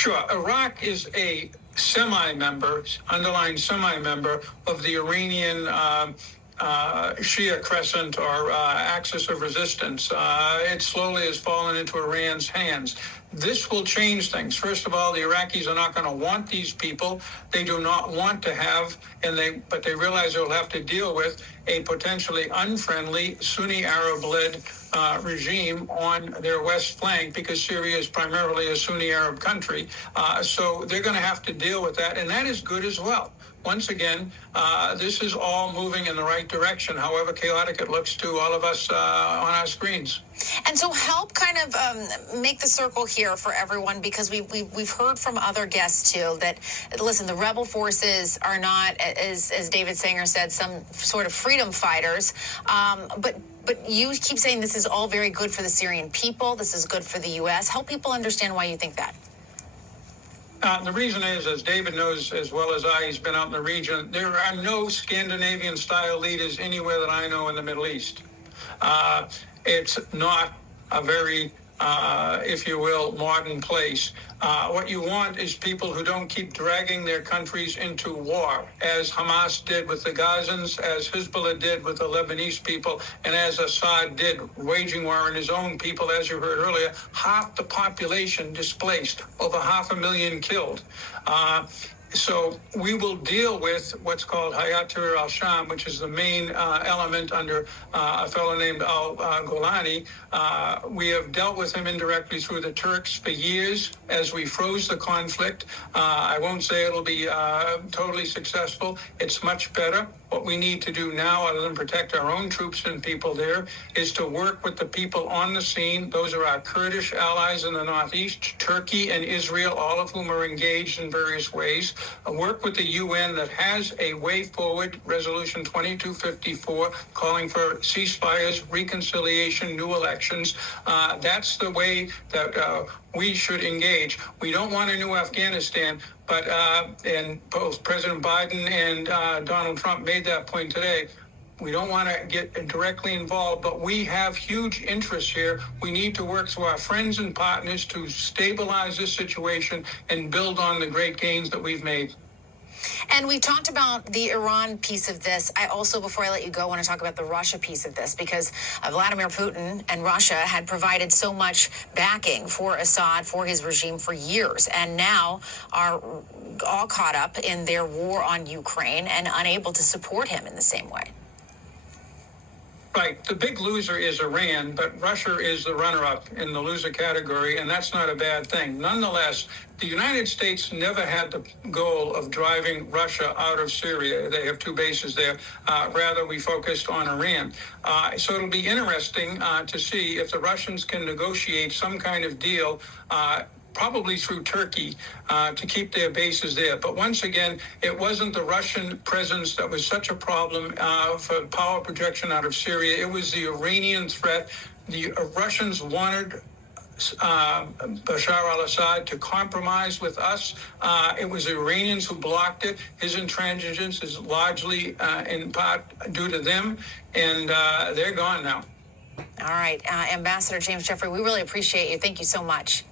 Sure. Iraq is a semi-member, underlying semi-member of the Iranian Shia crescent or axis of resistance. It slowly has fallen into Iran's hands. This will change things. First of all, the Iraqis are not going to want these people. They do not want to have, but they realize they'll have to deal with a potentially unfriendly Sunni Arab-led regime on their west flank, because Syria is primarily a Sunni Arab country. So they're going to have to deal with that, and that is good as well. Once again, this is all moving in the right direction, however chaotic it looks to all of us on our screens. And so help kind of make the circle here for everyone, because we've heard from other guests too that, listen, the rebel forces are not, as David Sanger said, some sort of freedom fighters, but you keep saying this is all very good for the Syrian people, this is good for the U.S. Help people understand why you think that. The reason is, as David knows as well as I, he's been out in the region, there are no Scandinavian-style leaders anywhere that I know in the Middle East. It's not a very, if you will, modern place. What you want is people who don't keep dragging their countries into war, as Hamas did with the Gazans, as Hezbollah did with the Lebanese people, and as Assad did, waging war on his own people. As you heard earlier, half the population displaced, over 500,000 killed. So we will deal with what's called Hayat Tahrir al-Sham, which is the main element under a fellow named al-Golani. We have dealt with him indirectly through the Turks for years as we froze the conflict. I won't say it'll be totally successful. It's much better. What we need to do now, other than protect our own troops and people there, is to work with the people on the scene. Those are our Kurdish allies in the northeast, Turkey and Israel, all of whom are engaged in various ways. Work with the UN that has a way forward, Resolution 2254, calling for ceasefires, reconciliation, new elections. That's the way that we should engage. We don't want a new Afghanistan, but and both President Biden and Donald Trump made that point today. We don't want to get directly involved, but we have huge interests here. We need to work through our friends and partners to stabilize this situation and build on the great gains that we've made. And we talked about the Iran piece of this. I also, before I let you go, want to talk about the Russia piece of this, because Vladimir Putin and Russia had provided so much backing for Assad, for his regime for years, and now are all caught up in their war on Ukraine and unable to support him in the same way. Right. The big loser is Iran, but Russia is the runner-up in the loser category, and that's not a bad thing. Nonetheless, the United States never had the goal of driving Russia out of Syria. They have two bases there. Rather, we focused on Iran. So it'll be interesting to see if the Russians can negotiate some kind of deal, probably through Turkey, to keep their bases there. But once again, it wasn't the Russian presence that was such a problem for power projection out of Syria. It was the Iranian threat. The Russians wanted Bashar al-Assad to compromise with us. It was the Iranians who blocked it. His intransigence is largely in part due to them, and they're gone now. All right. Ambassador James Jeffrey, we really appreciate you. Thank you so much.